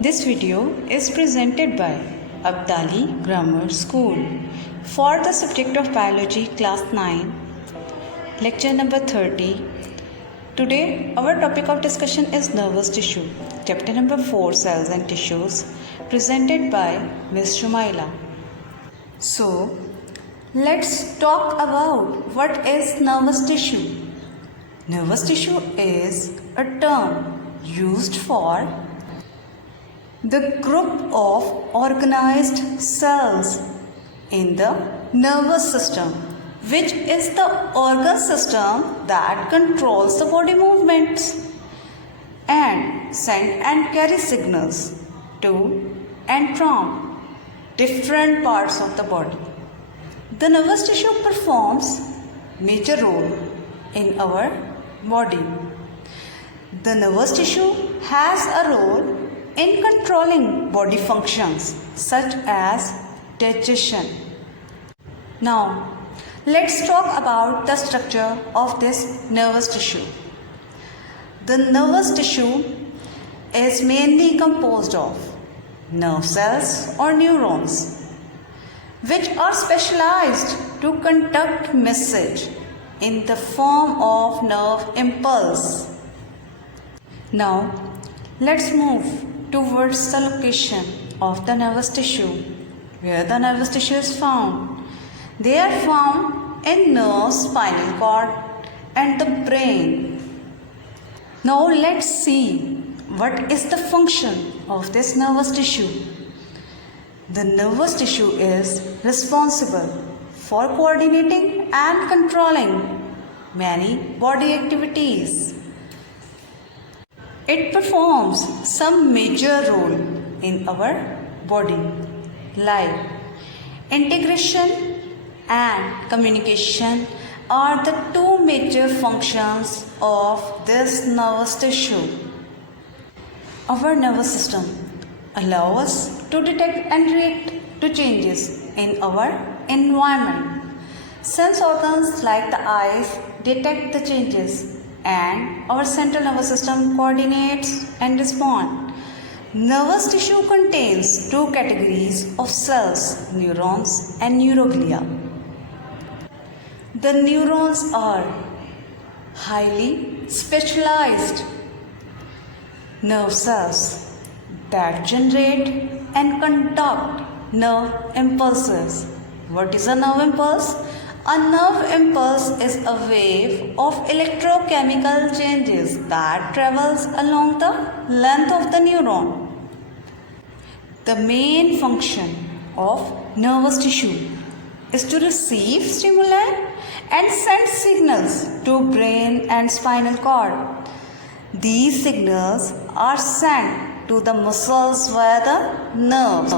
This video is presented by Abdali Grammar School for the subject of Biology Class 9, Lecture number 30. Today our topic of discussion is nervous tissue, Chapter number 4, Cells and Tissues, presented by Ms. Shumaila. So, let's talk about what is nervous tissue. Nervous tissue is a term used for the group of organized cells in the nervous system, which is the organ system that controls the body movements and send and carry signals to and from different parts of the body. The nervous tissue performs major role in our body. The nervous tissue has a role in controlling body functions such as digestion. Now, let's talk about the structure of this nervous tissue. The nervous tissue is mainly composed of nerve cells or neurons, which are specialized to conduct message in the form of nerve impulse. Now, let's move towards the location of the nervous tissue. Where the nervous tissue is found? They are found in nerve, spinal cord and the brain. Now let's see what is the function of this nervous tissue. The nervous tissue is responsible for coordinating and controlling many body activities. It performs some major role in our body, like integration and communication are the two major functions of this nervous tissue. Our nervous system allows us to detect and react to changes in our environment. Sense organs like the eyes detect the changes and our central nervous system coordinates and responds. Nervous tissue contains two categories of cells, neurons and neuroglia. The neurons are highly specialized nerve cells that generate and conduct nerve impulses. What is a nerve impulse? A nerve impulse is a wave of electrochemical changes that travels along the length of the neuron. The main function of nervous tissue is to receive stimuli and send signals to brain and spinal cord. These signals are sent to the muscles via the nerves.